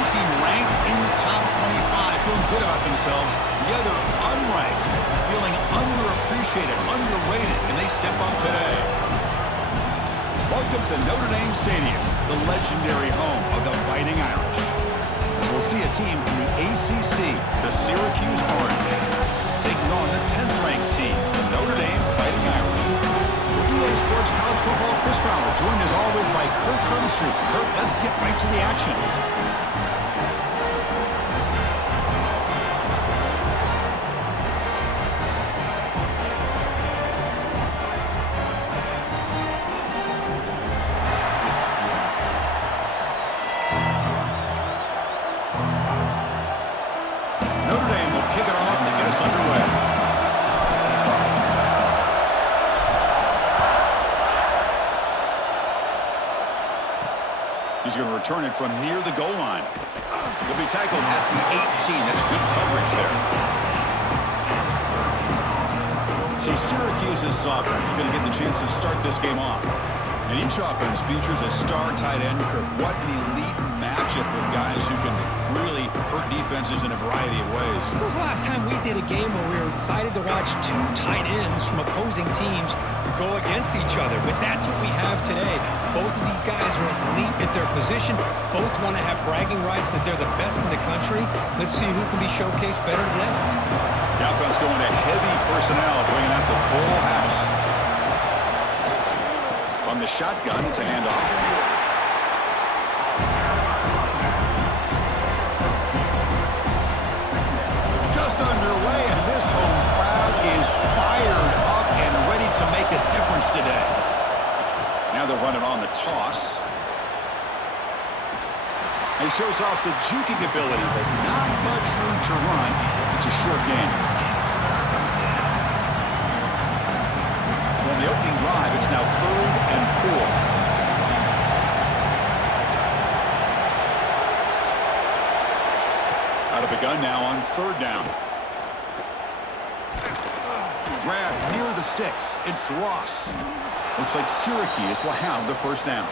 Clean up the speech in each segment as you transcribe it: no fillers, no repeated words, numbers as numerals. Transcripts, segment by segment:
One team ranked in the top 25, feeling good about themselves. The other unranked, feeling underappreciated, underrated, and they step up today. Welcome to Notre Dame Stadium, the legendary home of the Fighting Irish. As we'll see a team from the ACC, the Syracuse Orange, taking on the 10th-ranked team, the Notre Dame Fighting Irish. For EA Sports College Football, Chris Fowler, joined as always by Kirk Hermstreet. Kirk, let's get right to the action. He's going to return it from near the goal line. He'll be tackled at the 18. That's good coverage there. So Syracuse's offense is going to get the chance to start this game off. And each offense features a star tight end. Kirk, what an elite matchup with guys who can really hurt defenses in a variety of ways. When was the last time we did a game where we were excited to watch two tight ends from opposing teams go against each other? But that's what we have today. Both of these guys are elite at their position. Both want to have bragging rights that they're the best in the country. Let's see who can be showcased better today. The offense going to heavy personnel, bringing out the full house. On the shotgun, it's a handoff. Just underway, and this home crowd is fired up and ready to make a difference today. Now they're running on the toss. He shows off the juking ability, but not much room to run. It's a short game. So on the opening drive, it's now 3rd and 4. Out of the gun now on 3rd down. Grab near the sticks. It's lost. Looks like Syracuse will have the 1st down.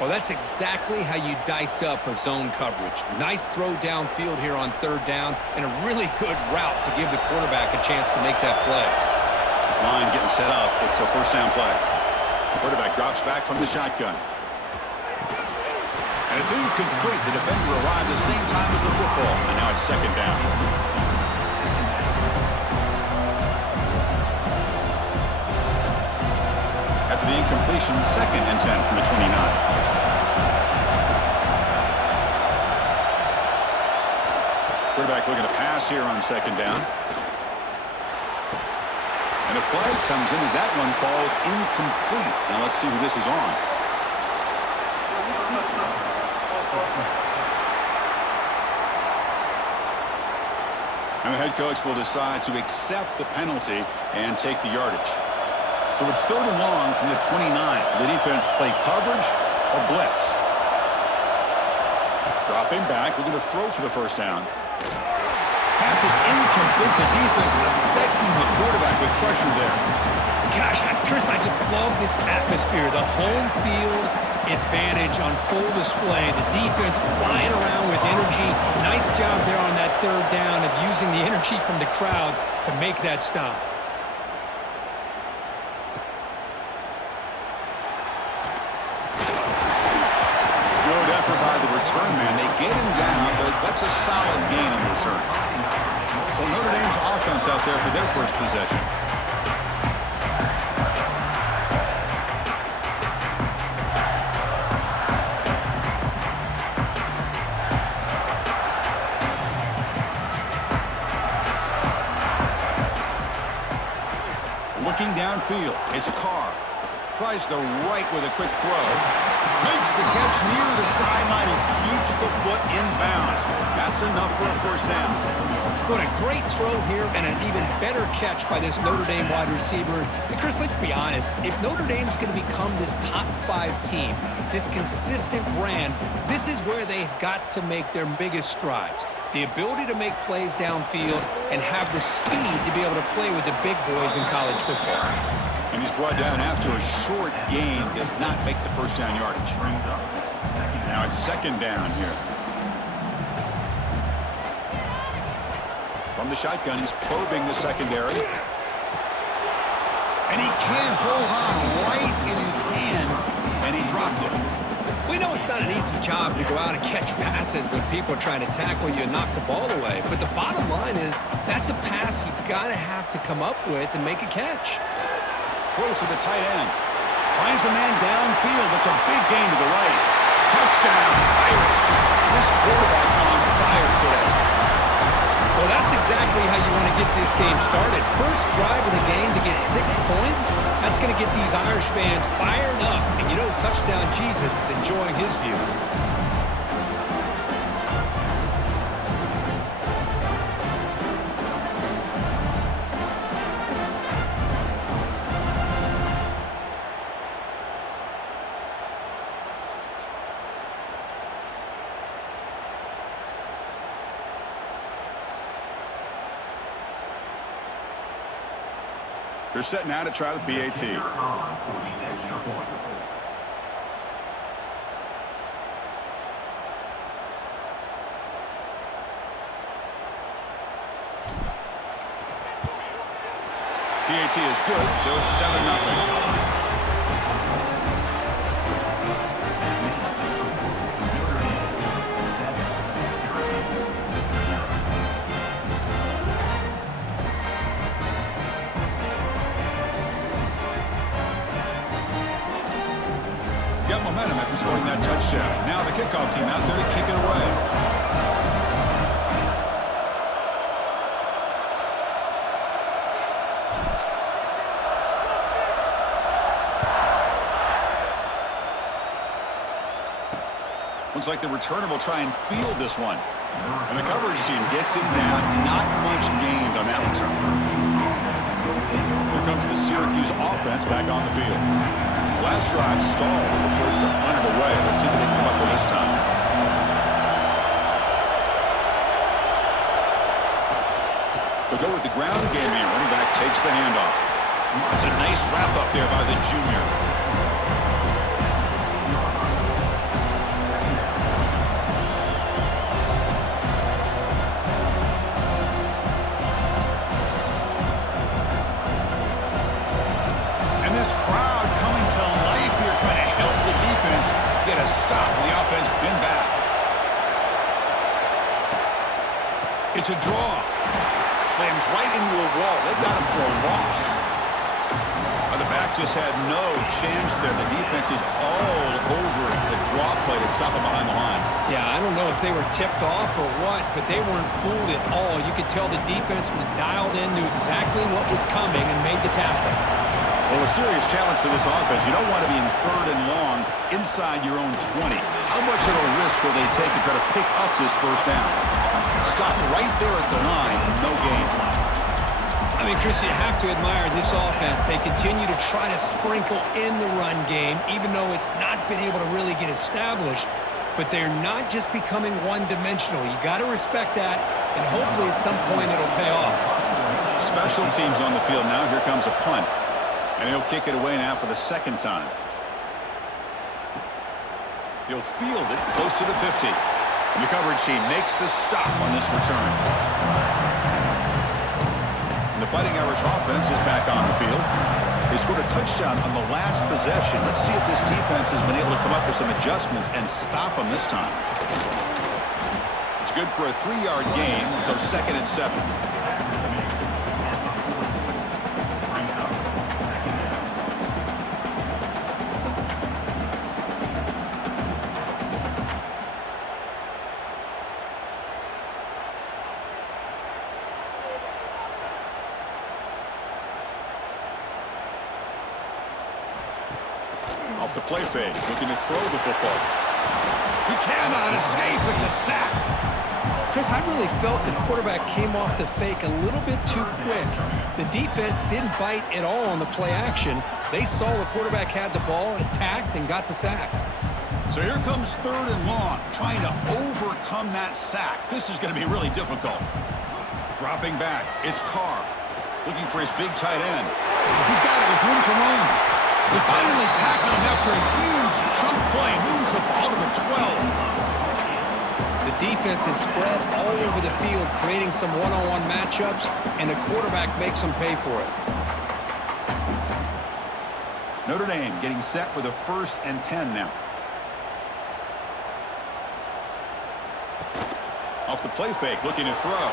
Well, that's exactly how you dice up a zone coverage. Nice throw downfield here on 3rd down, and a really good route to give the quarterback a chance to make that play. This line getting set up. It's a 1st down play. The quarterback drops back from the shotgun. And it's incomplete. The defender arrived the same time as the football, and now it's 2nd down. After the incompletion, 2nd and 10 from the 29. Quarterback looking to pass here on 2nd down. And a flag comes in as that one falls incomplete. Now let's see who this is on. And the head coach will decide to accept the penalty and take the yardage. So it's 3rd and long from the 29. The defense play coverage or blitz. Dropping back, looking to throw for the 1st down. Pass is incomplete. The defense affecting the quarterback with pressure there. Gosh, Chris, I just love this atmosphere. The home field advantage on full display. The defense flying around with energy. Nice job there on that 3rd down of using the energy from the crowd to make that stop. Good effort by the return man. They get him down, but that's a solid gain in return. So Notre Dame's offense out there for their 1st possession. Looking downfield, it's Carr. Tries the right with a quick throw. Makes the catch near the sideline and keeps the foot in bounds. That's enough for a 1st down. What a great throw here and an even better catch by this Notre Dame wide receiver. And Chris, let's be honest. If Notre Dame's going to become this top 5 team, this consistent brand, this is where they've got to make their biggest strides. The ability to make plays downfield and have the speed to be able to play with the big boys in college football. And he's brought down after a short gain, does not make the 1st down yardage. Now it's 2nd down here. From the shotgun, he's probing the secondary. And he can't hold on right in his hands, and he dropped it. We know it's not an easy job to go out and catch passes when people are trying to tackle you and knock the ball away. But the bottom line is that's a pass you've got to have to come up with and make a catch. Close to the tight end. Finds a man downfield. It's a big gain to the right. Touchdown, Irish. This quarterback on fire today. Well, that's exactly how you want to get this game started. First drive of the game to get 6 points. That's going to get these Irish fans fired up. And you know, Touchdown Jesus is enjoying his view. They're set now to try the PAT. PAT is good, so it's 7-0. Got momentum after scoring that touchdown. Now the kickoff team out there to kick it away. Looks like the returner will try and field this one. And the coverage team gets him down. Not much gained on that return. Here comes the Syracuse offense back on the field. Last drive stalled. They're forced to punt it away. Let's see what they can come up with this time. They'll go with the ground game here. Running back takes the handoff. It's a nice wrap up there by the junior. This crowd coming to life here, trying to help the defense get a stop. The offense pinned back. It's a draw. Slams right into a wall. They've got him for a loss. The back just had no chance there. The defense is all over the draw play to stop him behind the line. Yeah, I don't know if they were tipped off or what, but they weren't fooled at all. You could tell the defense was dialed in, knew exactly what was coming, and made the tackle. Well, a serious challenge for this offense. You don't want to be in 3rd and long inside your own 20. How much of a risk will they take to try to pick up this first down? Stop right there at the line. No gain. I mean, Chris, you have to admire this offense. They continue to try to sprinkle in the run game, even though it's not been able to really get established. But they're not just becoming one-dimensional. You got to respect that, and hopefully at some point it'll pay off. Special teams on the field now. Here comes a punt. And he'll kick it away now for the 2nd time. He'll field it close to the 50. And the coverage team makes the stop on this return. And the Fighting Irish offense is back on the field. They scored a touchdown on the last possession. Let's see if this defense has been able to come up with some adjustments and stop them this time. It's good for a 3-yard gain, so 2nd and 7. Off the play fake, looking to throw the football. He cannot escape. It's a sack. Chris, I really felt the quarterback came off the fake a little bit too quick. The defense didn't bite at all on the play action. They saw the quarterback had the ball, attacked, and got the sack. So here comes 3rd and long, trying to overcome that sack. This is going to be really difficult. Dropping back, it's Carr, looking for his big tight end. He's got it with room to run. They finally tackle him after a huge chunk play. Moves the ball to the 12. The defense is spread all over the field, creating some one-on-one matchups, and the quarterback makes them pay for it. Notre Dame getting set with a 1st and 10 now. Off the play fake, looking to throw.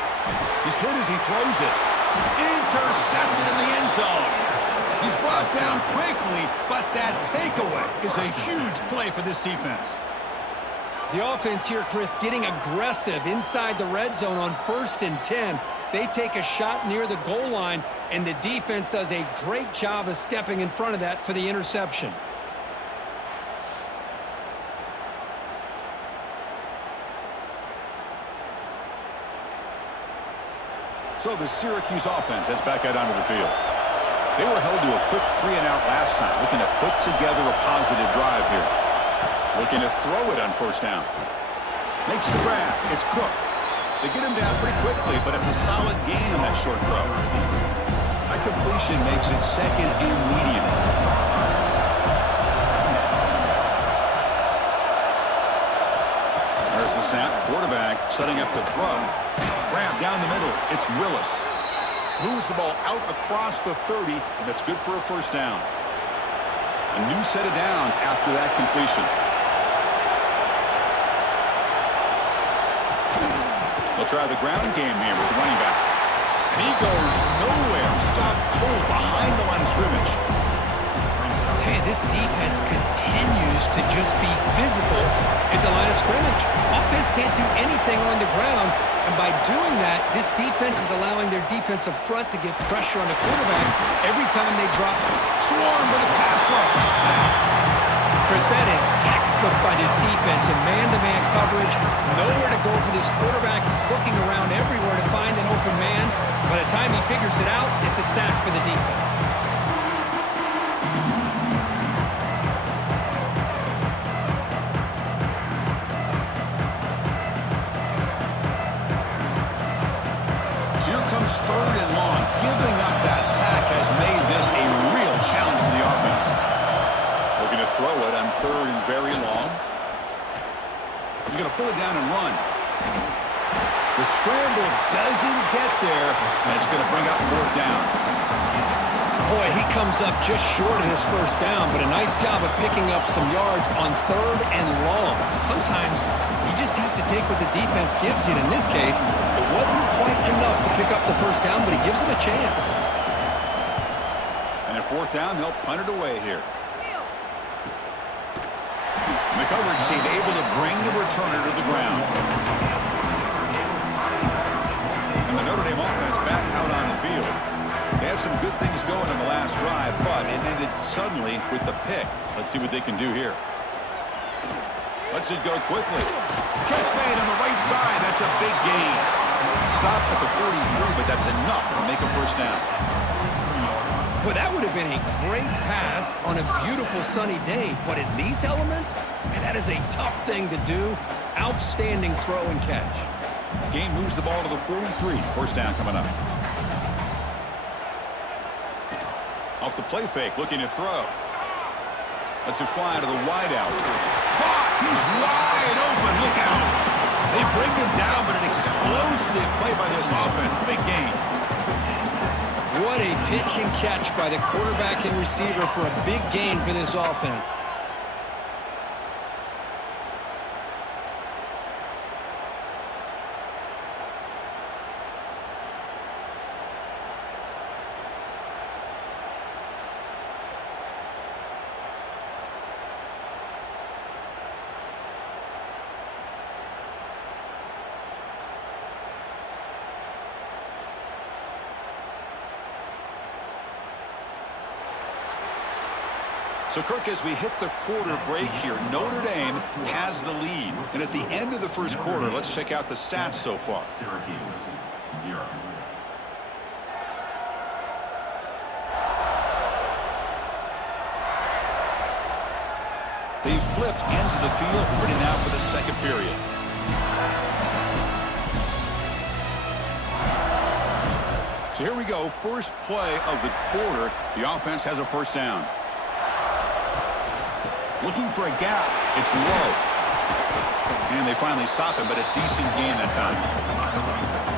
He's hit as he throws it. Intercepted in the end zone. He's brought down quickly, but that takeaway is a huge play for this defense. The offense here, Chris, getting aggressive inside the red zone on 1st and 10. They take a shot near the goal line, and the defense does a great job of stepping in front of that for the interception. So the Syracuse offense heads back out onto the field. They were held to a quick 3-and-out last time, looking to put together a positive drive here. Looking to throw it on 1st down. Makes the grab. It's Cook. They get him down pretty quickly, but it's a solid gain on that short throw. That completion makes it 2nd and medium. There's the snap. Quarterback setting up to throw. Grab down the middle. It's Willis. Moves the ball out across the 30, and that's good for a 1st down. A new set of downs after that completion. They'll try the ground game here with the running back. And he goes nowhere. Stopped cold behind the line of scrimmage. I'll tell you, this defense continues to just be physical at the line of scrimmage. Offense can't do anything on the ground. And by doing that, this defense is allowing their defensive front to get pressure on the quarterback every time they drop it. Swarm with a pass rush. A sack. Chris, that is textbook by this defense in man-to-man coverage. Nowhere to go for this quarterback. He's looking around everywhere to find an open man. By the time he figures it out, it's a sack for the defense. Here comes 3rd and long. Giving up that sack has made this a real challenge for the offense. Looking to throw it on 3rd and very long. He's going to pull it down and run. The scramble doesn't get there, and it's going to bring up 4th down. Boy, he comes up just short of his 1st down, but a nice job of picking up some yards on 3rd and long. Sometimes you just have to take what the defense gives you. And in this case, it wasn't quite enough to pick up the 1st down, but he gives him a chance. And at 4th down, they'll punt it away here. The coverage team able to bring the returner to the ground. And the Notre Dame offense back out on the field. They had some good things going in the last drive, but it ended suddenly with the pick. Let's see what they can do here. Lets it go quickly. Catch made on the right side. That's a big gain. Stop at the 43, but that's enough to make a 1st down. Well, that would have been a great pass on a beautiful sunny day, but in these elements, man, that is a tough thing to do. Outstanding throw and catch. Game moves the ball to the 43. 1st down coming up. Off the play fake, looking to throw. Lets it fly to the wideout. Caught! He's wide open. Look out. They bring him down, but an explosive play by this offense. Big gain. What a pitch and catch by the quarterback and receiver for a big gain for this offense. So, Kirk, as we hit the quarter break here, Notre Dame has the lead. And at the end of the 1st quarter, let's check out the stats so far. Syracuse, 0. They flipped into the field, ready now for the 2nd period. So here we go, first play of the quarter. The offense has a 1st down. Looking for a gap. It's low. And they finally stop him, but a decent gain that time.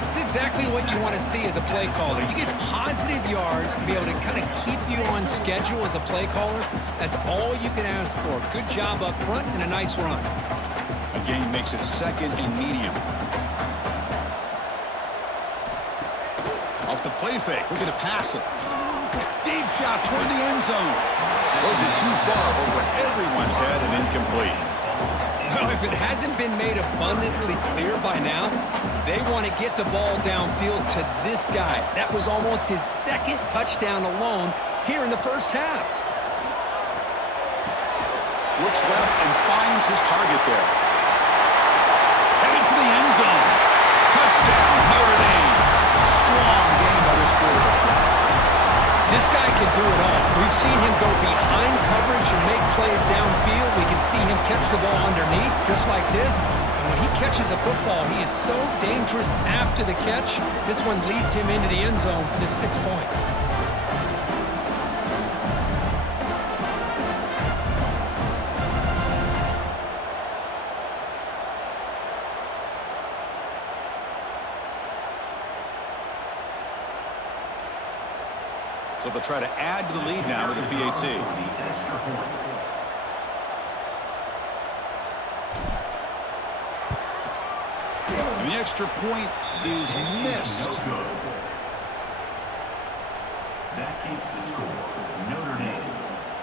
It's exactly what you want to see as a play caller. You get positive yards to be able to kind of keep you on schedule as a play caller. That's all you can ask for. Good job up front and a nice run. A gain makes it a 2nd and medium. Off the play fake, looking to pass it. Deep shot toward the end zone. Throws it too far over everyone's head and incomplete. Well, if it hasn't been made abundantly clear by now, they want to get the ball downfield to this guy. That was almost his 2nd touchdown alone here in the first half. Looks left and finds his target there. Headed for the end zone. Touchdown, Notre Dame. Strong game by this quarterback. This guy can do it all. We've seen him go behind coverage and make plays downfield. We can see him catch the ball underneath, just like this. And when he catches a football, he is so dangerous after the catch. This one leads him into the end zone for the 6 points. So they'll try to add to the lead now with a PAT. And the extra point is missed. That keeps the score. Notre Dame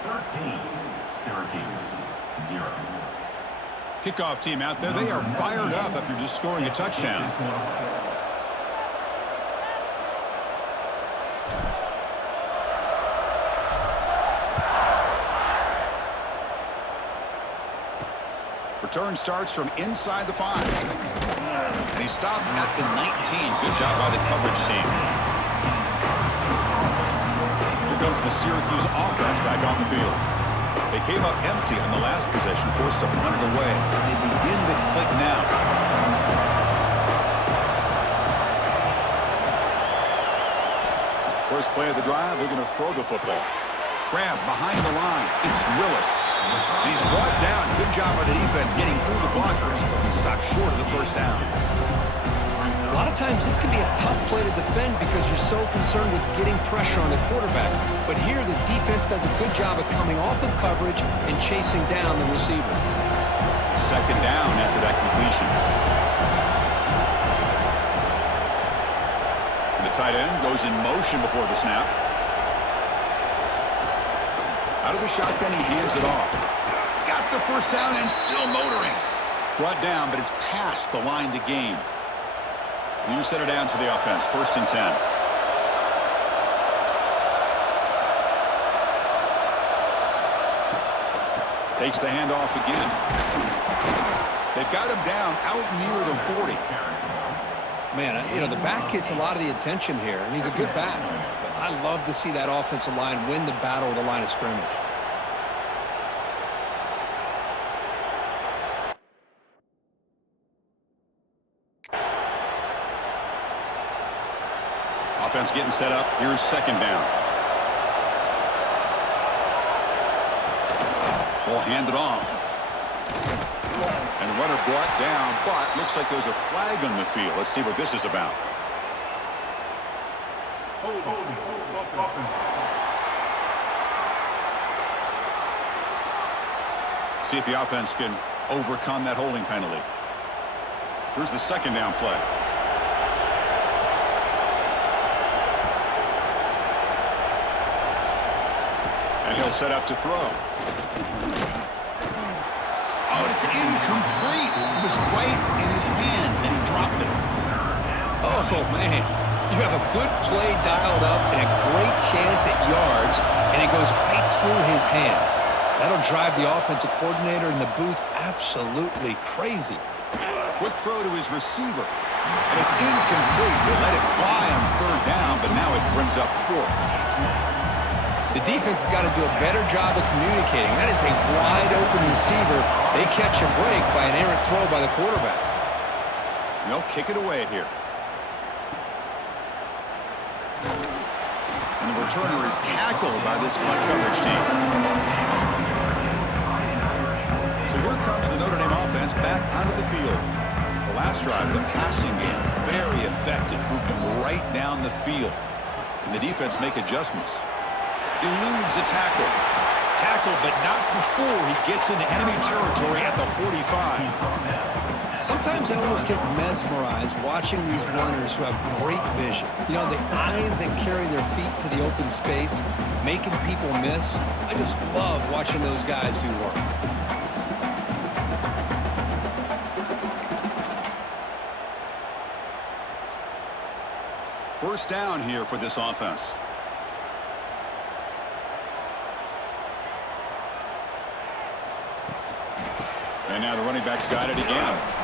13, Syracuse 0. Kickoff team out there. They are fired up after just scoring a touchdown. Return starts from inside the 5. And he stopped at the 19. Good job by the coverage team. Here comes the Syracuse offense back on the field. They came up empty on the last possession, forced to punt it away. And they begin to click now. First play of the drive, they're going to throw the football. Grab behind the line. It's Willis. And he's brought down. Good job by the defense getting through the blockers. He stopped short of the first down. A lot of times this can be a tough play to defend because you're so concerned with getting pressure on the quarterback. But here the defense does a good job of coming off of coverage and chasing down the receiver. 2nd down after that completion. And the tight end goes in motion before the snap. Out of the shotgun, he hands it off. He's got the first down and still motoring. Brought down, but it's past the line to gain. New set of downs for the offense. 1st and 10. Takes the handoff again. They've got him down out near the 40. Man, you know, the back gets a lot of the attention here, and he's a good back. But I love to see that offensive line win the battle of the line of scrimmage. Offense getting set up. Here's 2nd down. Ball handed off. And runner brought down, but looks like there's a flag on the field. Let's see what this is about. See if the offense can overcome that holding penalty. Here's the 2nd down play. And he'll set up to throw. Oh, it's incomplete. It was right in his hands, and he dropped it. Oh, man. You have a good play dialed up and a great chance at yards, and it goes right through his hands. That'll drive the offensive coordinator in the booth absolutely crazy. Quick throw to his receiver. And it's incomplete. They let it fly on 3rd down, but now it brings up 4th. The defense has got to do a better job of communicating. That is a wide-open receiver. They catch a break by an errant throw by the quarterback. They'll kick it away here. And the returner is tackled by this punt coverage team. So here comes the Notre Dame offense back last drive, the passing game, very effective, moving right down the field. Can the defense make adjustments? Eludes a tackle. Tackle, but not before he gets into enemy territory at the 45. Sometimes I almost get mesmerized watching these runners who have great vision. You know, the eyes that carry their feet to the open space, making people miss. I just love watching those guys do work. First down here for this offense. And now the running back's got it again.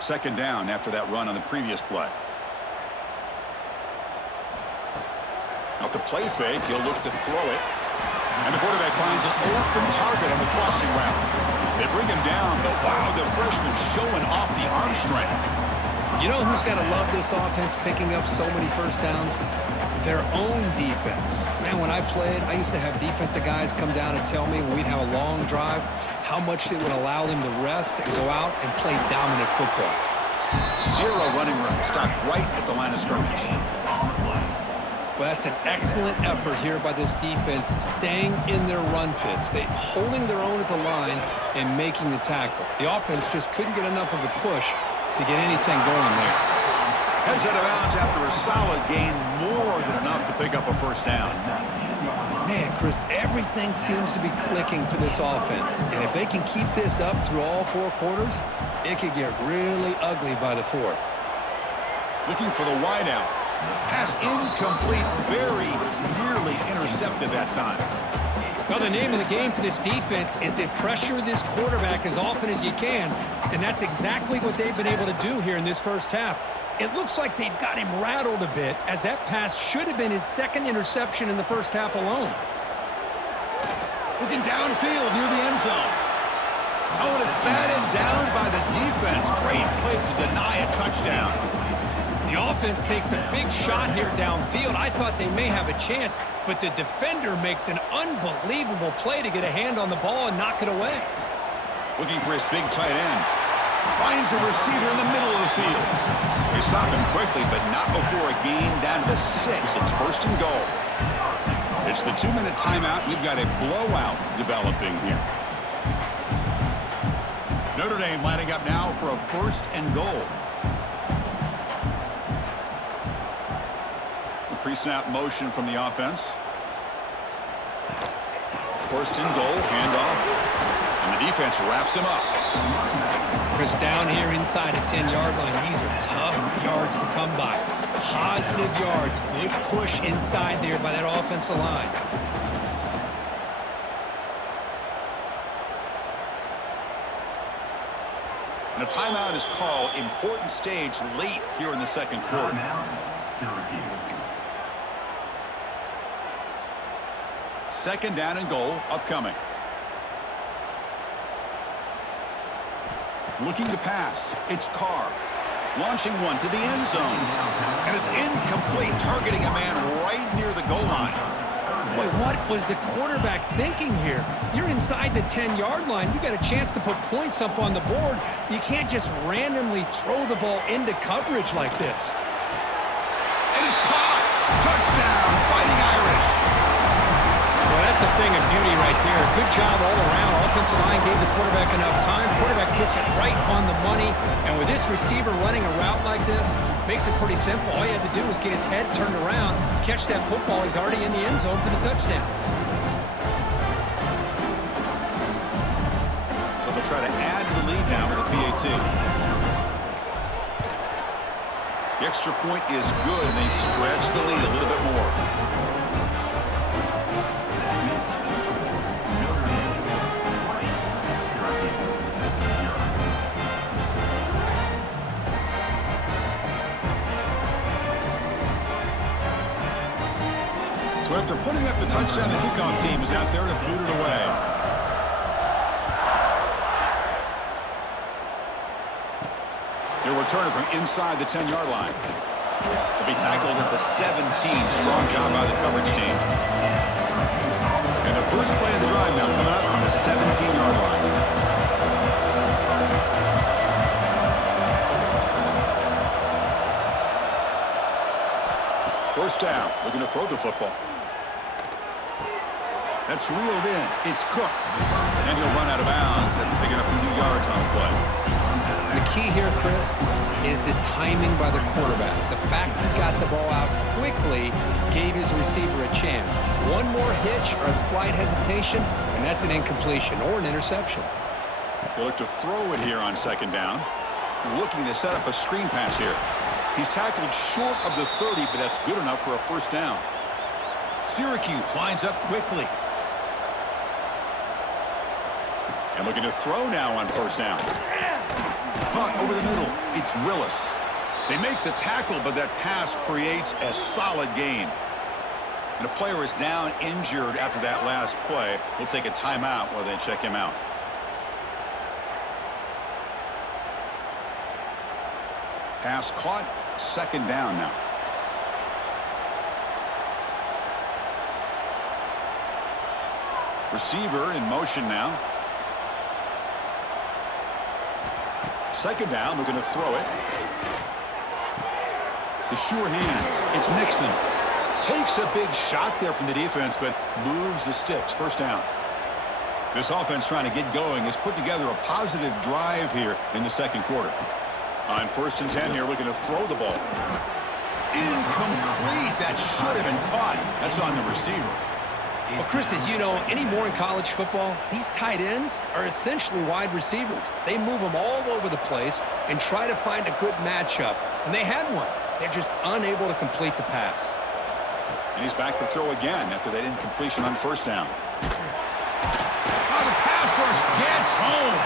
Second down after that run on the previous play. Off the play fake, he'll look to throw it. And the quarterback finds an open target on the crossing route. They bring him down, but wow, the freshman showing off the arm strength. You know who's got to love this offense picking up so many first downs? Their own defense. Man, when I played, I used to have defensive guys come down and tell me when we'd have a long drive how much it would allow them to rest and go out and play dominant football. Zero running room, stopped right at the line of scrimmage. Well, that's an excellent effort here by this defense, staying in their run fits. They holding their own at the line and making the tackle. The offense just couldn't get enough of a push to get anything going there. Heads out of bounds after a solid gain, more than enough to pick up a first down. Man, Chris, everything seems to be clicking for this offense. And if they can keep this up through all four quarters, it could get really ugly by the fourth. Looking for the wideout. Pass incomplete, very nearly intercepted that time. Well, the name of the game for this defense is to pressure this quarterback as often as you can, and that's exactly what they've been able to do here in this first half. It looks like they've got him rattled a bit, as that pass should have been his second interception in the first half alone. Looking downfield near the end zone. Oh, and it's batted down by the defense. Great play to deny a touchdown. The offense takes a big shot here downfield. I thought they may have a chance, but the defender makes an unbelievable play to get a hand on the ball and knock it away. Looking for his big tight end. Finds a receiver in the middle of the field. They stop him quickly, but not before a gain down to the 6. It's first and goal. It's the 2-minute timeout. We've got a blowout developing here. Notre Dame lining up now for a first and goal. Pre-snap motion from the offense. First and goal, handoff. And the defense wraps him up. Chris, down here inside a 10-yard line, these are tough yards to come by. Positive yards, good push inside there by that offensive line. And a timeout is called. Important stage late here in the second quarter. Syracuse. Second down and goal upcoming. Looking to pass. It's Carr. Launching one to the end zone. And it's incomplete, targeting a man right near the goal line. Boy, what was the quarterback thinking here? You're inside the 10-yard line. You got a chance to put points up on the board. You can't just randomly throw the ball into coverage like this. And it's caught. Touchdown, Fighting Irish. Well, that's a thing of beauty right there. Good job all around. Offensive line gave the quarterback enough time. Quarterback puts it right on the money. And with this receiver running a route like this, makes it pretty simple. All you have to do is get his head turned around, catch that football. He's already in the end zone for the touchdown. So they'll try to add to the lead now with a PAT. The extra point is good, and they stretch the lead a little bit more. So after putting up the touchdown, the kickoff team is out there to boot it away. return it from inside the 10-yard line. He'll be tackled at the 17. Strong job by the coverage team. And the first play of the drive now coming up on the 17-yard line. First down, looking to throw the football. That's reeled in. It's Cook. And he'll run out of bounds after picking up a few yards on the play. The key here, Chris, is the timing by the quarterback. The fact he got the ball out quickly gave his receiver a chance. One more hitch or a slight hesitation, and that's an incompletion or an interception. He'll look to throw it here on second down. Looking to set up a screen pass here. He's tackled short of the 30, but that's good enough for a first down. Syracuse lines up quickly. And looking to throw now on first down. Caught over the middle. It's Willis. They make the tackle, but that pass creates a solid gain. And a player is down injured after that last play. We'll take a timeout while they check him out. Pass caught. Second down now. Receiver in motion now. Second down, looking to throw it. The sure hands. It's Nixon. Takes a big shot there from the defense, but moves the sticks. First down. This offense trying to get going is putting together a positive drive here in the second quarter. On first and 10 here, looking to throw the ball. Incomplete. That should have been caught. That's on the receiver. Well, Chris, as you know, anymore in college football, these tight ends are essentially wide receivers. They move them all over the place and try to find a good matchup. And they had one. They're just unable to complete the pass. And he's back to throw again after that incompletion on first down. Oh, the pass rush gets home.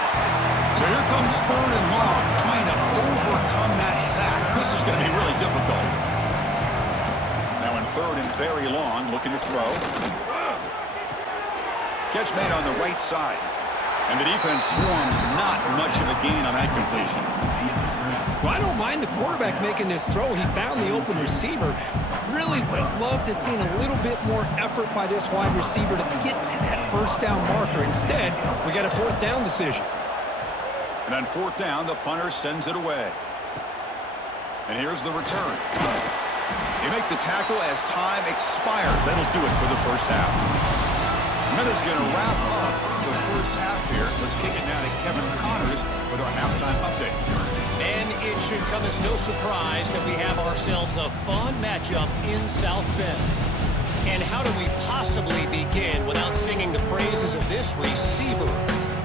So here comes third and long, trying to overcome that sack. This is going to be really difficult. Now in third and very long, looking to throw. Catch made on the right side. And the defense swarms, not much of a gain on that completion. Well, I don't mind the quarterback making this throw. He found the open receiver. Really would have loved to seen a little bit more effort by this wide receiver to get to that first down marker. Instead, we got a fourth down decision. And on fourth down, the punter sends it away. And here's the return. They make the tackle as time expires. That'll do it for the first half. Miller's going to wrap up the first half here. Let's kick it now to Kevin Connors with our halftime update. And it should come as no surprise that we have ourselves a fun matchup in South Bend. And how do we possibly begin without singing the praises of this receiver?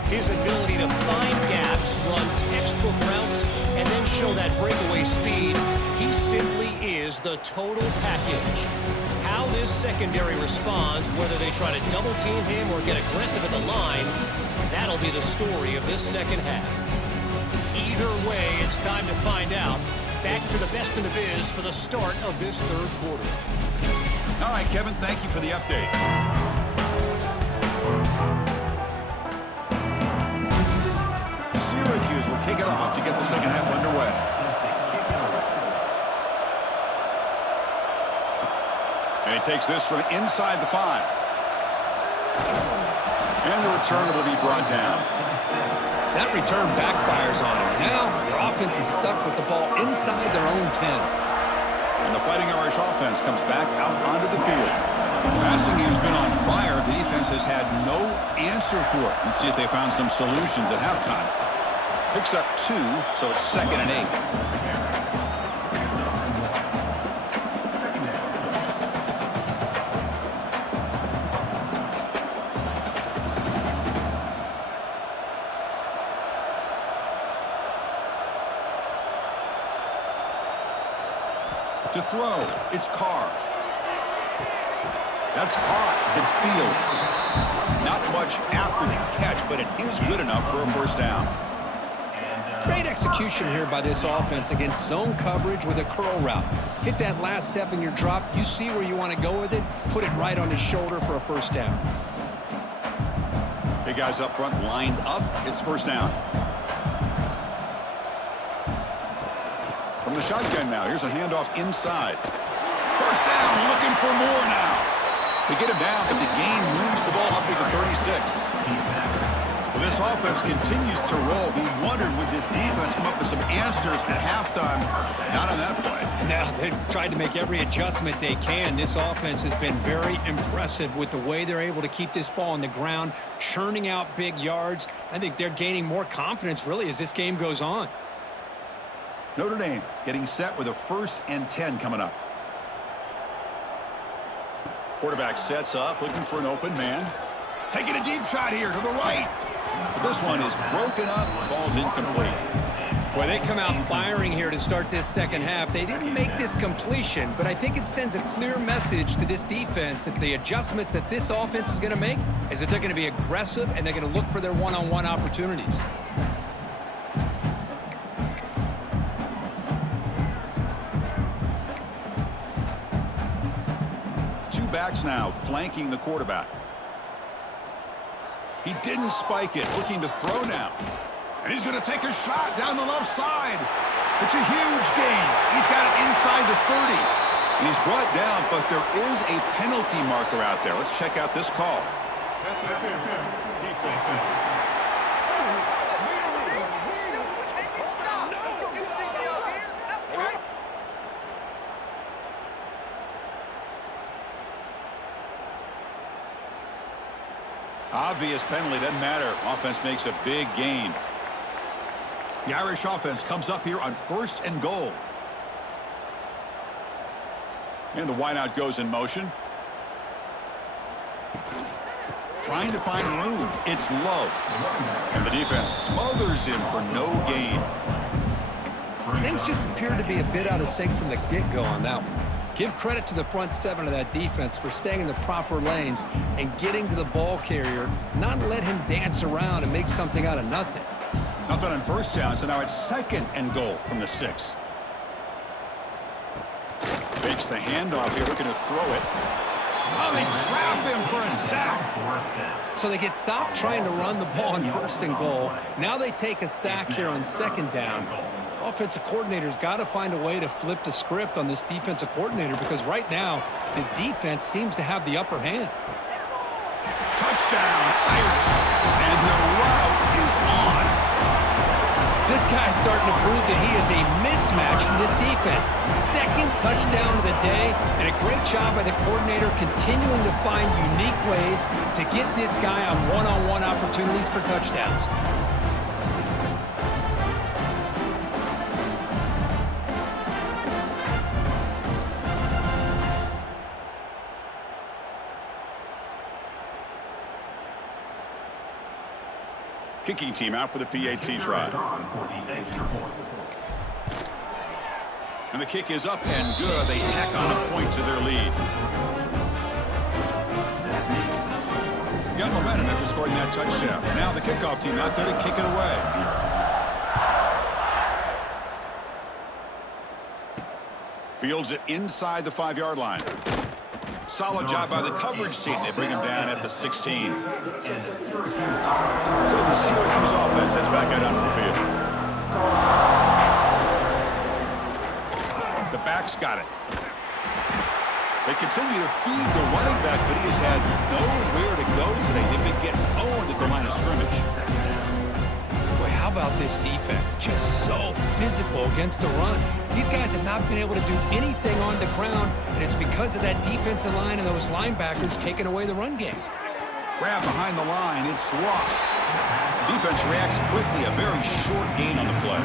His ability to find gaps, run textbook routes, and then show that breakaway speed. He simply is the total package. How this secondary responds, whether they try to double team him or get aggressive at the line, that'll be the story of this second half. Either way, it's time to find out. Back to the best in the biz for the start of this third quarter. All right, Kevin, thank you for the update. Syracuse will kick it off to get the second half underway. And he takes this from inside the 5. And the return will be brought down. That return backfires on him. Now, their offense is stuck with the ball inside their own 10. And the Fighting Irish offense comes back out onto the field. The passing game's been on fire. The defense has had no answer for it. And see if they found some solutions at halftime. Picks up 2, so it's 2nd and 8. To throw, it's Carr. That's caught. It's Fields. Not much after the catch, but it is good enough for a first down. Great execution here by this offense against zone coverage with a curl route. Hit that last step in your drop. You see where you want to go with it. Put it right on his shoulder for a first down. Big guys up front lined up. It's first down. From the shotgun now, here's a handoff inside. First down, looking for more now. They get him down, but the gain moves the ball up to the 36. Well, this offense continues to roll. We wondered, would this defense come up with some answers at halftime? Not on that play. Now, they've tried to make every adjustment they can. This offense has been very impressive with the way they're able to keep this ball on the ground, churning out big yards. I think they're gaining more confidence, really, as this game goes on. Notre Dame getting set with a 1st and 10 coming up. Quarterback sets up, looking for an open man. Taking a deep shot here to the right. But this one is broken up, falls incomplete. Well, they come out firing here to start this second half. They didn't make this completion, but I think it sends a clear message to this defense that the adjustments that this offense is going to make is that they're going to be aggressive and they're going to look for their one-on-one opportunities. Two backs now flanking the quarterback. He didn't spike it, looking to throw now. And he's going to take a shot down the left side. It's a huge gain. He's got it inside the 30. And he's brought down, but there is a penalty marker out there. Let's check out this call. Obvious penalty, doesn't matter. Offense makes a big gain. The Irish offense comes up here on 1st and goal. And the wideout goes in motion. Trying to find room. It's Love. And the defense smothers him for no gain. Things just appear to be a bit out of sync from the get-go on that one. Give credit to the front 7 of that defense for staying in the proper lanes and getting to the ball carrier, not let him dance around and make something out of nothing. Nothing on 1st down, so now it's 2nd and goal from the 6. Fakes the handoff here, looking to throw it. Oh, they trap him for a sack. So they get stopped trying to run the ball on 1st and goal. Now they take a sack here on 2nd down. Offensive coordinator's got to find a way to flip the script on this defensive coordinator because right now the defense seems to have the upper hand. Touchdown, Irish. And the route is on. This guy's starting to prove that he is a mismatch from this defense. 2nd touchdown of the day, and a great job by the coordinator continuing to find unique ways to get this guy on one-on-one opportunities for touchdowns. Kicking team out for the PAT try. And the kick is up and good. They tack on a point to their lead. Got momentum after scoring that touchdown. Now the kickoff team out there to kick it away. Fields it inside the 5-yard line. Solid job by the coverage team. They bring him down at the 16. So the Syracuse offense heads back out onto the field. The backs got it. They continue to feed the running back, but he has had nowhere to go today. They've been getting owned at the line of scrimmage. Boy, how about this defense? Just so physical against the run. These guys have not been able to do anything on the ground, and it's because of that defensive line and those linebackers taking away the run game. Grab behind the line, it's lost. Defense reacts quickly, a very short gain on the play.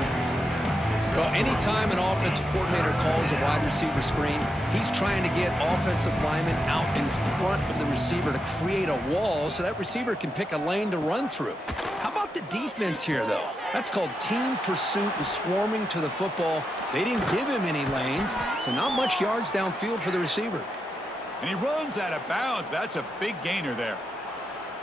Well, anytime an offensive coordinator calls a wide receiver screen, he's trying to get offensive linemen out in front of the receiver to create a wall so that receiver can pick a lane to run through. How about the defense here, though? That's called team pursuit and swarming to the football. They didn't give him any lanes, so not much yards downfield for the receiver. And he runs out of bounds. That's a big gainer there.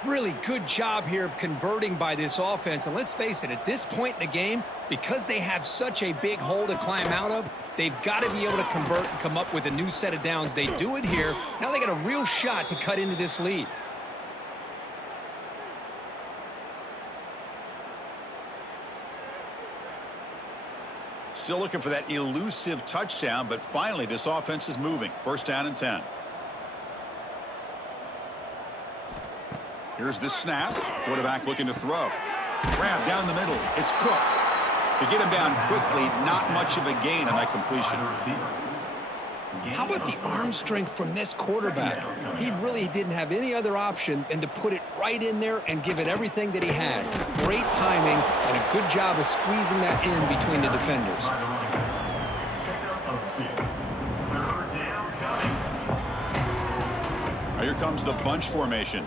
Really good job here of converting by this offense. And let's face it, at this point in the game, because they have such a big hole to climb out of, they've got to be able to convert and come up with a new set of downs. They do it here. Now they got a real shot to cut into this lead. Still looking for that elusive touchdown, but finally this offense is moving. First down and 10. Here's the snap. Quarterback looking to throw. Grab down the middle. It's Cook. To get him down quickly, not much of a gain on that completion. How about the arm strength from this quarterback? He really didn't have any other option than to put it right in there and give it everything that he had. Great timing and a good job of squeezing that in between the defenders. Now here comes the bunch formation.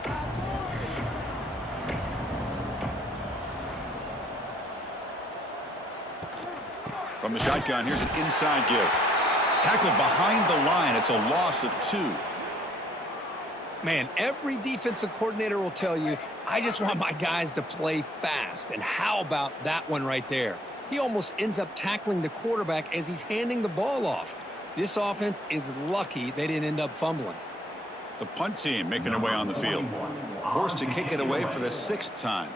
From the shotgun, here's an inside give. Tackled behind the line. It's a loss of 2. Man, every defensive coordinator will tell you, I just want my guys to play fast. And how about that one right there? He almost ends up tackling the quarterback as he's handing the ball off. This offense is lucky they didn't end up fumbling. The punt team making their way on the field. Forced to kick it away for the 6th time.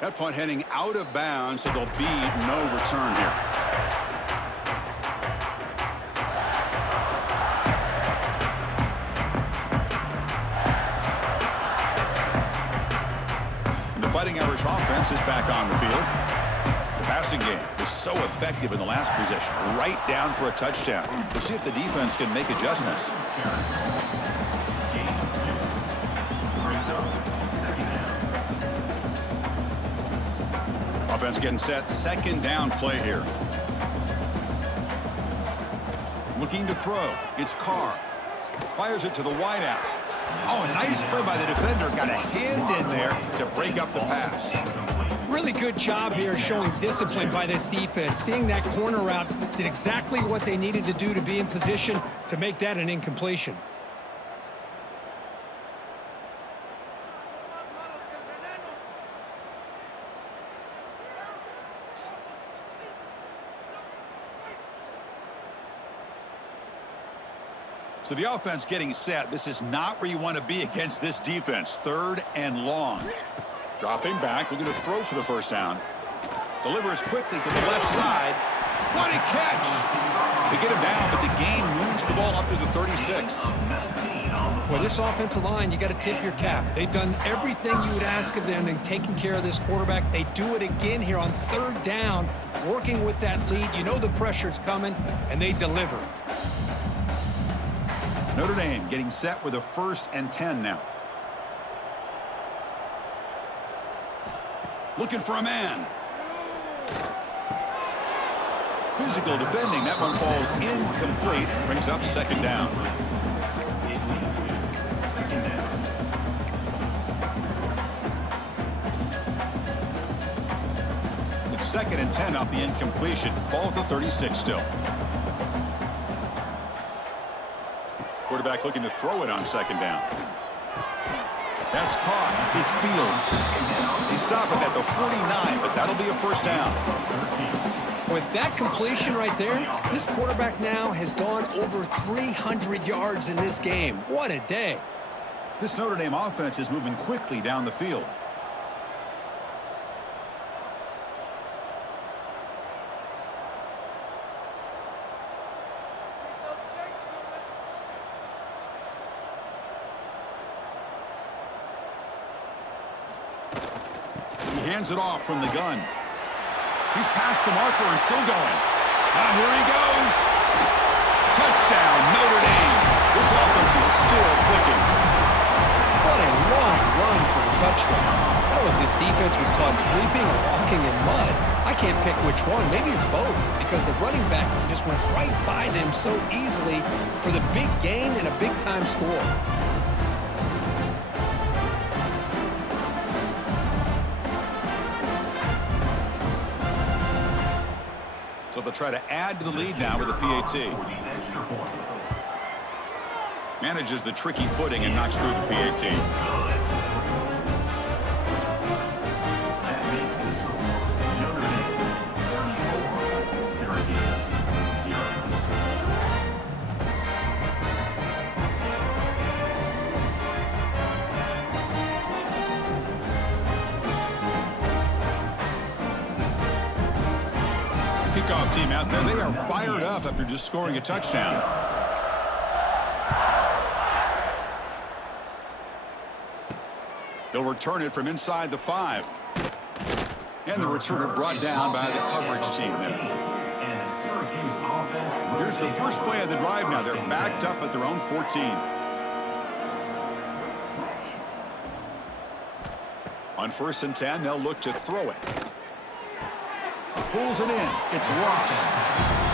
That punt heading out of bounds, so there'll be no return here. And the Fighting Irish offense is back on the field. The passing game was so effective in the last possession, right down for a touchdown. We'll see if the defense can make adjustments. Offense getting set. Second down play here. Looking to throw. It's Carr. Fires it to the wideout. Oh, a nice play by the defender. Got a hand in there to break up the pass. Really good job here showing discipline by this defense. Seeing that corner route, did exactly what they needed to do to be in position to make that an incompletion. So the offense getting set. This is not where you want to be against this defense. 3rd and long. Dropping back, looking to throw for the first down. Delivers quickly to the left side. What a catch! They get him down, but the gain moves the ball up to the 36. Well, this offensive line, you got to tip your cap. They've done everything you would ask of them in taking care of this quarterback. They do it again here on 3rd down, working with that lead. You know the pressure's coming, and they deliver. Notre Dame getting set with a 1st and 10 now. Looking for a man. Physical defending. That one falls incomplete. Brings up 2nd down. It's 2nd and 10 off the incompletion. Ball at the 36 still. Quarterback looking to throw it on 2nd down. That's caught. It's Fields. They stop him at the 49, but that'll be a 1st down. With that completion right there, this quarterback now has gone over 300 yards in this game. What a day. This Notre Dame offense is moving quickly down the field. He hands it off from the gun. He's past the marker and still going. Now here he goes. Touchdown, Notre Dame. This offense is still clicking. What a long run for the touchdown. I don't know if this defense was caught sleeping or walking in mud. I can't pick which one. Maybe it's both, because the running back just went right by them so easily for the big gain and a big-time score. So they'll try to add to the lead now with a PAT. Manages the tricky footing and knocks through the PAT. That makes the score Notre Dame 34, Syracuse 0. kickoff team out there, they are fired up after just scoring a touchdown. They'll return it from inside the 5. And the returner brought down by the coverage team there. Here's the first play of the drive now. They're backed up at their own 14. On 1st and 10, they'll look to throw it. Pulls it in. It's Ross.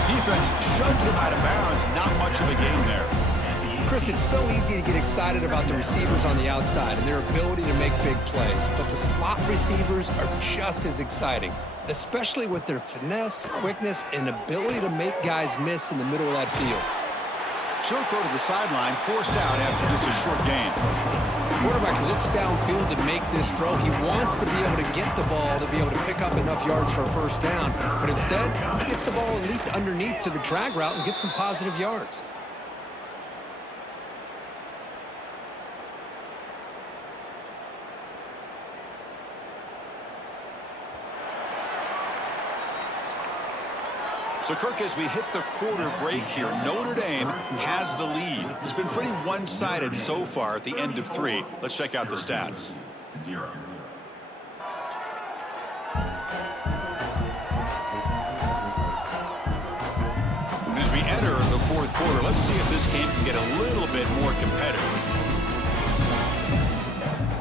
Defense shoves him out of bounds. Not much of a gain there. Chris, it's so easy to get excited about the receivers on the outside and their ability to make big plays, but the slot receivers are just as exciting, especially with their finesse, quickness, and ability to make guys miss in the middle of that field. Short throw to the sideline, forced out after just a short gain. The quarterback looks downfield to make this throw. He wants to be able to get the ball to be able to pick up enough yards for a first down, but instead, he gets the ball at least underneath to the drag route and gets some positive yards. So, Kirk, as we hit the quarter break here, Notre Dame has the lead. It's been pretty one-sided so far at the end of 3. Let's check out the stats. 0. And as we enter the 4th quarter, let's see if this game can get a little bit more competitive.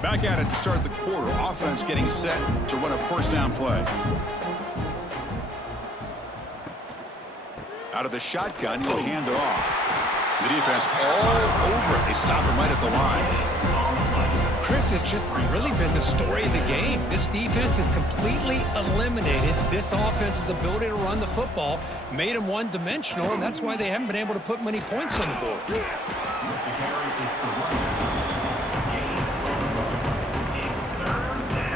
Back at it to start the quarter. Offense getting set to run a first down play. Out of the shotgun, he'll hand it off. The defense all over it. They stop him right at the line. Chris, has just really been the story of the game. This defense has completely eliminated this offense's ability to run the football, made them one-dimensional, and that's why they haven't been able to put many points on the board.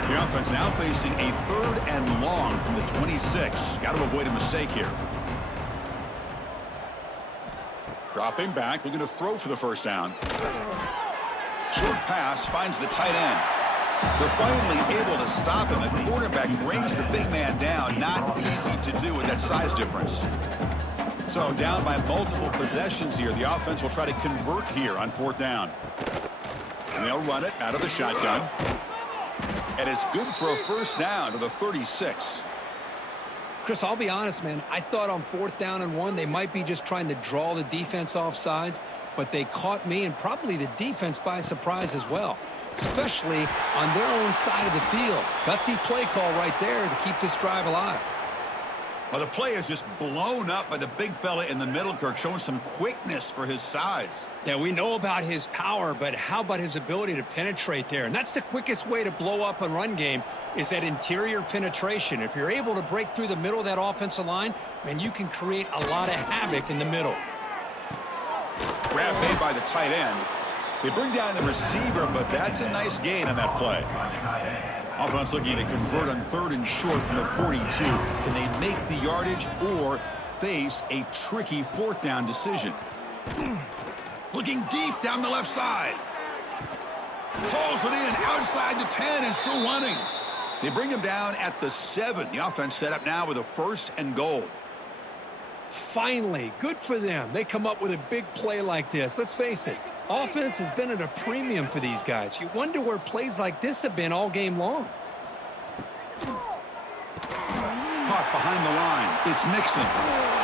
The offense now facing a 3rd and long from the 26. Got to avoid a mistake here. Dropping back, looking to throw for the first down. Short pass finds the tight end. They're finally able to stop him. The quarterback brings the big man down. Not easy to do with that size difference. So down by multiple possessions here. The offense will try to convert here on 4th down. And they'll run it out of the shotgun. And it's good for a first down to the 36. Chris, I'll be honest, man. I thought on 4th down and 1, they might be just trying to draw the defense off sides, but they caught me and probably the defense by surprise as well, especially on their own side of the field. Gutsy play call right there to keep this drive alive. Well, the play is just blown up by the big fella in the middle, Kirk, showing some quickness for his size. Yeah, we know about his power, but how about his ability to penetrate there? And that's the quickest way to blow up a run game is that interior penetration. If you're able to break through the middle of that offensive line, man, you can create a lot of havoc in the middle. Grab made by the tight end. They bring down the receiver, but that's a nice gain on that play. Offense looking to convert on 3rd and short from the 42. Can they make the yardage or face a tricky 4th down decision? Looking deep down the left side. Pulls it in outside the 10 and still running. They bring him down at the 7. The offense set up now with a 1st and goal. Finally, good for them. They come up with a big play like this. Let's face it, offense has been at a premium for these guys. You wonder where plays like this have been all game long. Caught behind the line. It's Nixon.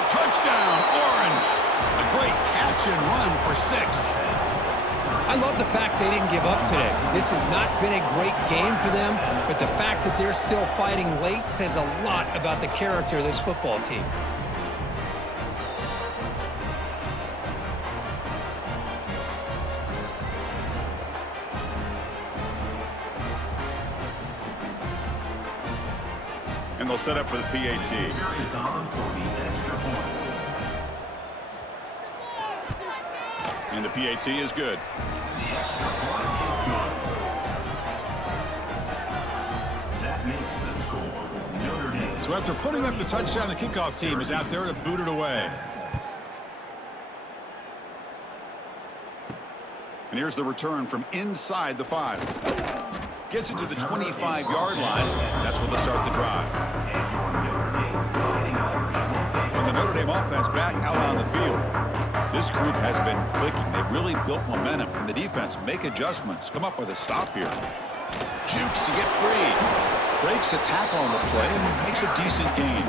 Touchdown, Orange. A great catch and run for 6. I love the fact they didn't give up today. This has not been a great game for them, but the fact that they're still fighting late says a lot about the character of this football team. And they'll set up for the PAT. And the PAT is good. So after putting up the touchdown, the kickoff team is out there to boot it away. And here's the return from inside the 5. Gets it to the 25-yard line. That's where they'll start the drive. Notre Dame offense back out on the field. This group has been clicking. They've really built momentum, and the defense make adjustments. Come up with a stop here. Jukes to get free. Breaks a tackle on the play and makes a decent gain.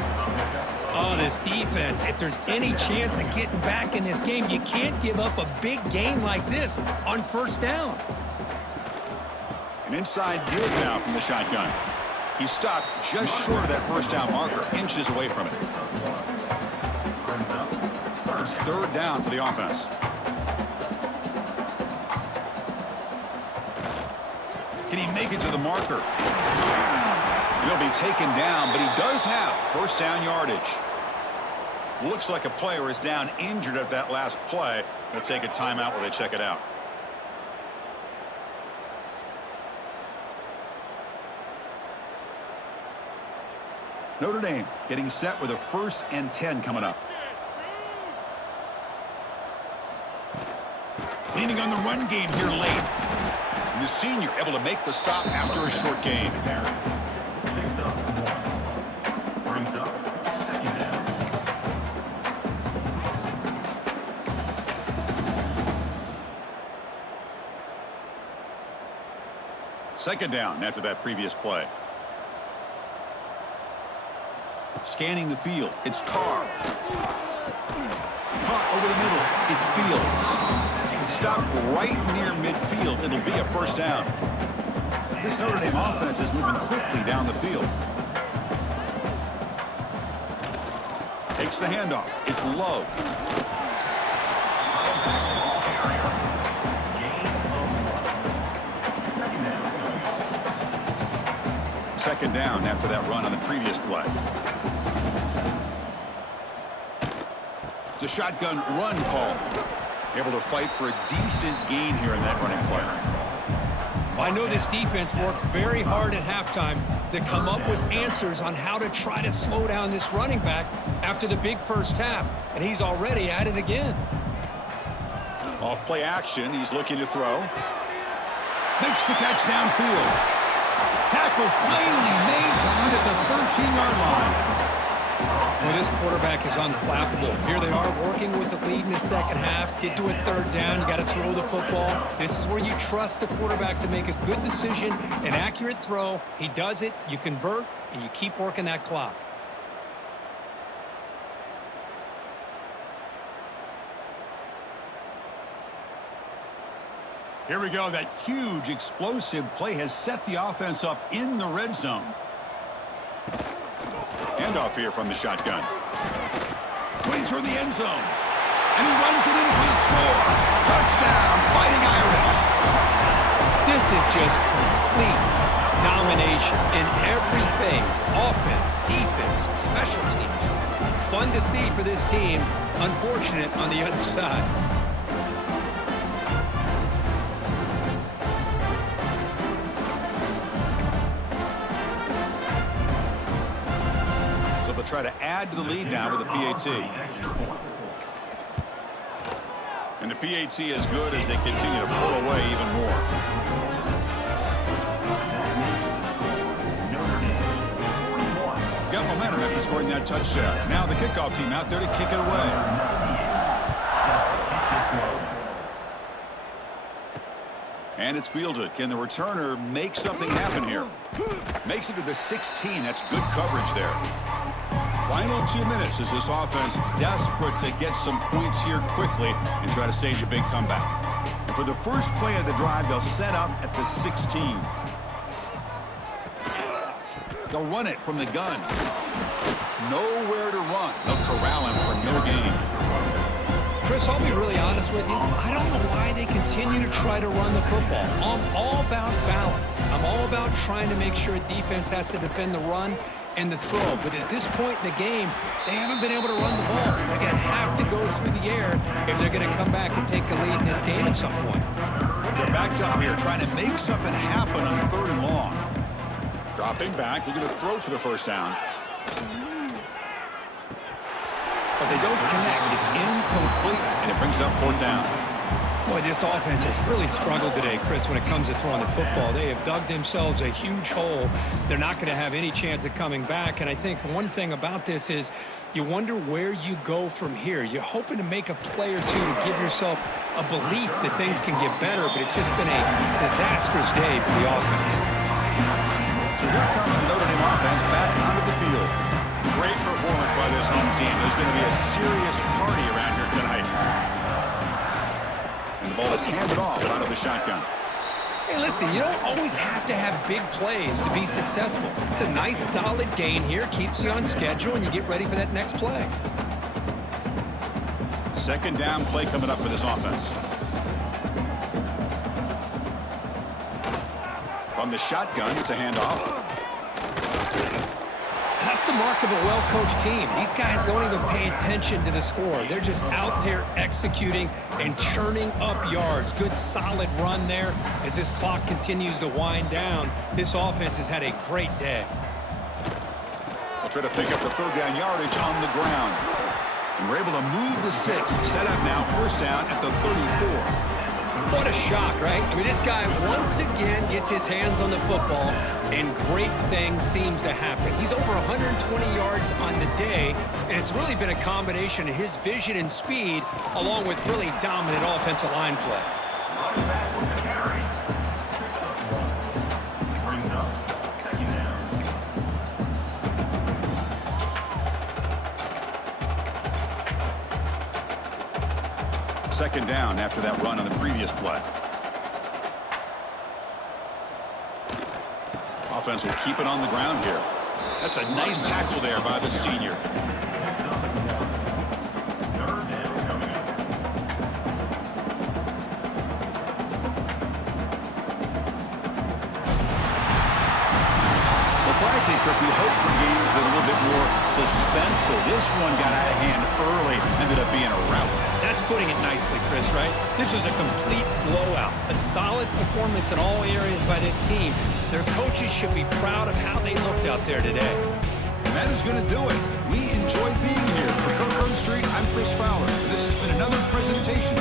Oh, this defense, if there's any chance of getting back in this game, you can't give up a big gain like this on first down. An inside give now from the shotgun. He stopped just short of that first down marker, inches away from it. It's third down for the offense. Can he make it to the marker? He'll be taken down, but he does have first down yardage. Looks like a player is down injured at that last play. They'll take a timeout while they check it out. Notre Dame getting set with a 1st and 10 coming up. Leaning on the run game here late. And the senior able to make the stop after a short gain. Picks up 1. Brings up 2nd down. Second down after that previous play. Scanning the field. It's Carr. Caught over the middle. It's Fields. Stop right near midfield. It'll be a first down. This Notre Dame offense is moving quickly down the field. Takes the handoff. It's Love. Second down after that run on the previous play. It's a shotgun run call. Able to fight for a decent gain here in that running play. Well, I know this defense worked very hard at halftime to come up with answers on how to try to slow down this running back after the big first half, and he's already at it again. Off play action, he's looking to throw. Makes the catch downfield. Tackle finally made to win at the 13-yard line. Well, this quarterback is unflappable. Here they are working with the lead in the second half. Get to a third down. You got to throw the football. This is where you trust the quarterback to make a good decision, an accurate throw. He does it. You convert, and you keep working that clock. Here we go. That huge, explosive play has set the offense up in the red zone. Handoff here from the shotgun. Putting toward the end zone. And he runs it in for the score. Touchdown, Fighting Irish. This is just complete domination in every phase. Offense, defense, special teams. Fun to see for this team. Unfortunate on the other side. Try to add to the lead now with the PAT. And the PAT is good as they continue to pull away even more. Got momentum after scoring that touchdown. Now the kickoff team out there to kick it away. And it's fielded. Can the returner make something happen here? Makes it to the 16. That's good coverage there. Final 2 minutes as this offense desperate to get some points here quickly and try to stage a big comeback. And for the first play of the drive, they'll set up at the 16. They'll run it from the gun. Nowhere to run. They'll corral him for no gain. Chris, I'll be really honest with you. I don't know why they continue to try to run the football. I'm all about balance. I'm all about trying to make sure defense has to defend the run and the throw. But at this point in the game, they haven't been able to run the ball. They're going to have to go through the air if they're going to come back and take the lead in this game at some point. They're backed up here trying to make something happen on 3rd and long. Dropping back, looking to throw for the first down. But they don't connect. It's incomplete, and it brings up 4th down. Boy, this offense has really struggled today, Chris, when it comes to throwing the football. They have dug themselves a huge hole. They're not going to have any chance of coming back. And I think one thing about this is you wonder where you go from here. You're hoping to make a play or two to give yourself a belief that things can get better, but it's just been a disastrous day for the offense. So here comes the Notre Dame offense back onto the field. Great performance by this home team. There's going to be a serious party around here tonight. And the ball is handed off out of the shotgun. Hey, listen, you don't always have to have big plays to be successful. It's a nice, solid gain here. Keeps you on schedule, and you get ready for that next play. Second down play coming up for this offense. From the shotgun, it's a handoff. That's the mark of a well-coached team. These guys don't even pay attention to the score. They're just out there executing and churning up yards. Good, solid run there as this clock continues to wind down. This offense has had a great day. They'll try to pick up the third down yardage on the ground. And we're able to move the sticks. Set up now, first down at the 34. What a shock, right? I mean, this guy once again gets his hands on the football, and great things seems to happen. He's over 120 yards on the day, and it's really been a combination of his vision and speed, along with really dominant offensive line play. Brings up second down. Second down after that run on the previous play. Offense will keep it on the ground here. That's a nice tackle there by the senior. Third down coming up. Well, frankly, Kirk, we hope for games that are a little bit more suspenseful. This one got out of hand early, ended up being a rout. That's putting it nicely, Chris, right? This was a complete blowout. A solid performance in all areas by this team. Their coaches should be proud of how they looked out there today. And that is going to do it. We enjoyed being here. For Kirk Street, I'm Chris Fowler. This has been another presentation